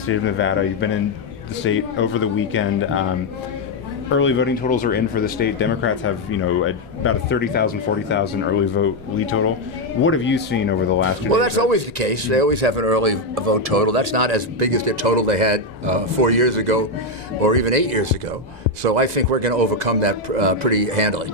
State of Nevada. You've been in the state over the weekend. Early voting totals are in for the state. Democrats have, about a 30,000, 40,000 early vote lead total. What have you seen over the last 2 days? Well, that's always the case. They always have an early vote total. That's not as big as the total they had 4 years ago or even 8 years ago. So I think we're going to overcome that pretty handily.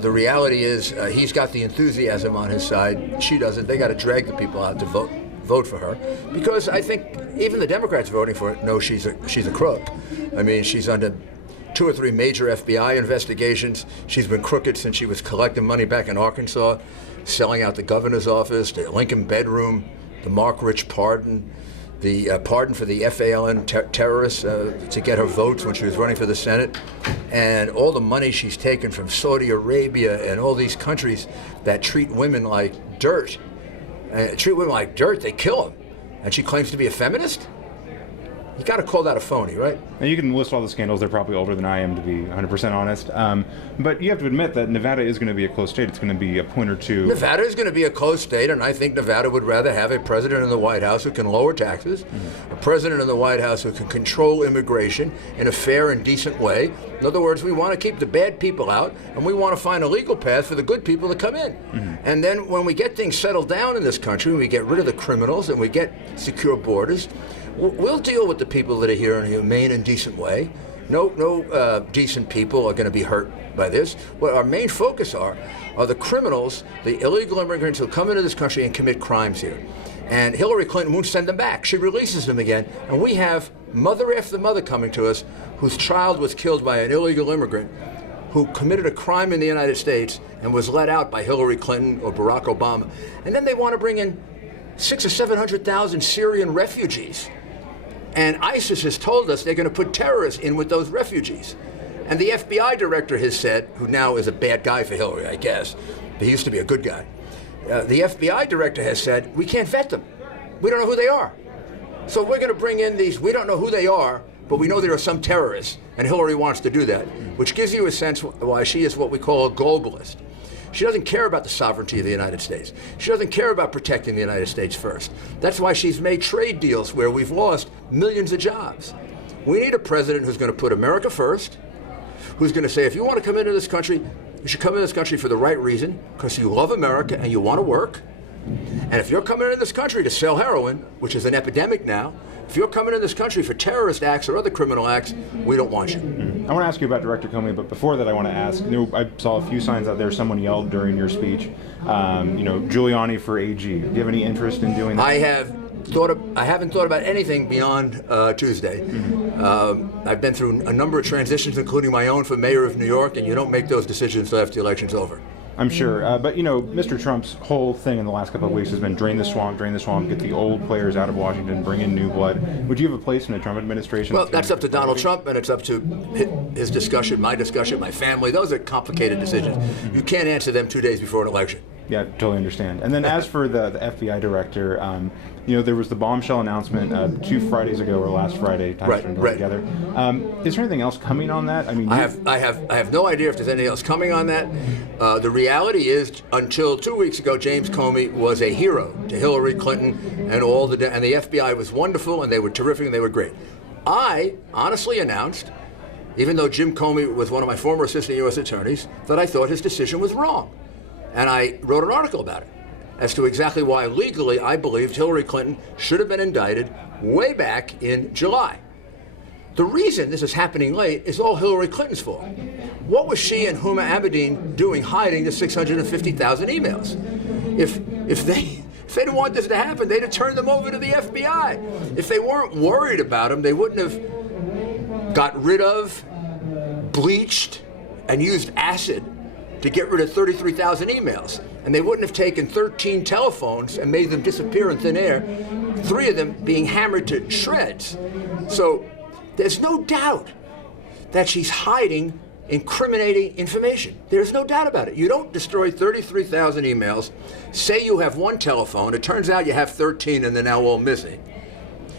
The reality is he's got the enthusiasm on his side. She doesn't. They got to drag the people out to vote for her, because I think even the Democrats voting for it know she's a crook. I mean, she's under 2 or 3 major FBI investigations. She's been crooked since she was collecting money back in Arkansas, selling out the governor's office, the Lincoln bedroom, the Mark Rich pardon, the pardon for the FALN terrorists to get her votes when she was running for the Senate, and all the money she's taken from Saudi Arabia and all these countries that treat women like dirt. Treat women like dirt, they kill them. And she claims to be a feminist? You got to call that a phony, right? Now, you can list all the scandals. They're probably older than I am, to be 100% honest. But you have to admit that Nevada is going to be a close state. It's going to be a point or two. Nevada is going to be a close state, and I think Nevada would rather have a president in the White House who can lower taxes, a president in the White House who can control immigration in a fair and decent way. In other words, we want to keep the bad people out, and we want to find a legal path for the good people to come in. And then when we get things settled down in this country, we get rid of the criminals and we get secure borders, we'll deal with the people that are here in a humane and decent way. No decent people are going to be hurt by this. What our main focus are the criminals, the illegal immigrants who come into this country and commit crimes here. And Hillary Clinton won't send them back. She releases them again. And we have mother after mother coming to us whose child was killed by an illegal immigrant who committed a crime in the United States and was let out by Hillary Clinton or Barack Obama. And then they want to bring in 600,000 or 700,000 Syrian refugees. And ISIS has told us they're going to put terrorists in with those refugees. And the FBI director has said, who now is a bad guy for Hillary, I guess, but he used to be a good guy. The FBI director has said, we can't vet them. We don't know who they are. So we're going to bring in these, we don't know who they are, but we know there are some terrorists. And Hillary wants to do that, which gives you a sense why she is what we call a globalist. She doesn't care about the sovereignty of the United States. She doesn't care about protecting the United States first. That's why she's made trade deals where we've lost millions of jobs. We need a president who's going to put America first, who's going to say, if you want to come into this country, you should come into this country for the right reason, because you love America and you want to work. And if you're coming into this country to sell heroin, which is an epidemic now, if you're coming into this country for terrorist acts or other criminal acts, we don't want you. I want to ask you about Director Comey, but before that I want to ask, I saw a few signs out there, someone yelled during your speech, Giuliani for AG. Do you have any interest in doing that? I haven't thought about anything beyond Tuesday. I've been through a number of transitions, including my own for mayor of New York, and you don't make those decisions until after the election's over. I'm sure, but Mr. Trump's whole thing in the last couple of weeks has been drain the swamp, get the old players out of Washington, bring in new blood. Would you have a place in the Trump administration? Well, that's up to Donald Trump, and it's up to his discussion, my family. Those are complicated decisions. You can't answer them 2 days before an election. Yeah, totally understand. And then as for the FBI director, there was the bombshell announcement 2 Fridays ago or last Friday. Right. Together. Is there anything else coming on that? I mean, I have no idea if there's anything else coming on that. The reality is, until 2 weeks ago, James Comey was a hero to Hillary Clinton and and the FBI was wonderful and they were terrific and they were great. I honestly announced, even though Jim Comey was one of my former assistant U.S. attorneys, that I thought his decision was wrong. And I wrote an article about it as to exactly why legally I believed Hillary Clinton should have been indicted way back in July. The reason this is happening late is all Hillary Clinton's fault. What was she and Huma Abedin doing hiding the 650,000 emails? If they didn't want this to happen, they'd have turned them over to the FBI. If they weren't worried about them, they wouldn't have got rid of, bleached, and used acid to get rid of 33,000 emails. And they wouldn't have taken 13 telephones and made them disappear in thin air, 3 of them being hammered to shreds. So there's no doubt that she's hiding incriminating information. There's no doubt about it. You don't destroy 33,000 emails, say you have 1 telephone, it turns out you have 13 and they're now all missing.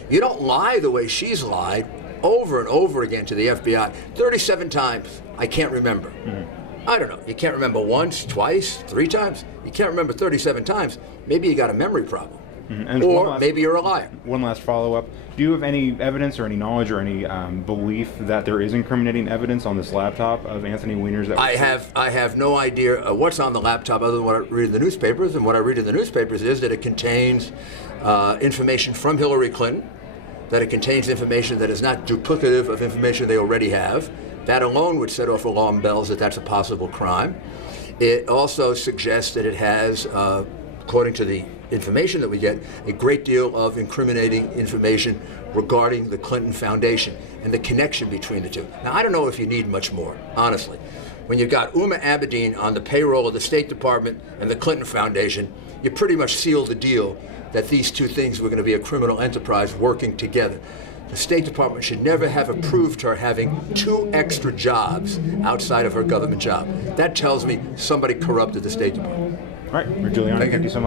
You don't lie the way she's lied over and over again to the FBI, 37 times, I can't remember. I don't know, you can't remember once, twice, 3 times? You can't remember 37 times. Maybe you got a memory problem. And or maybe you're a liar. One last follow-up. Do you have any evidence or any knowledge or any belief that there is incriminating evidence on this laptop of Anthony Weiner's? I have no idea what's on the laptop other than what I read in the newspapers, and what I read in the newspapers is that it contains information from Hillary Clinton, that it contains information that is not duplicative of information they already have. That alone would set off alarm bells that that's a possible crime. It also suggests that it has, according to the information that we get, a great deal of incriminating information regarding the Clinton Foundation and the connection between the two. Now, I don't know if you need much more, honestly. When you've got Uma Abedin on the payroll of the State Department and the Clinton Foundation, you pretty much seal the deal that these two things were going to be a criminal enterprise working together. The State Department should never have approved her having 2 extra jobs outside of her government job. That tells me somebody corrupted the State Department. All right, Rudy Giuliani, thank you so much.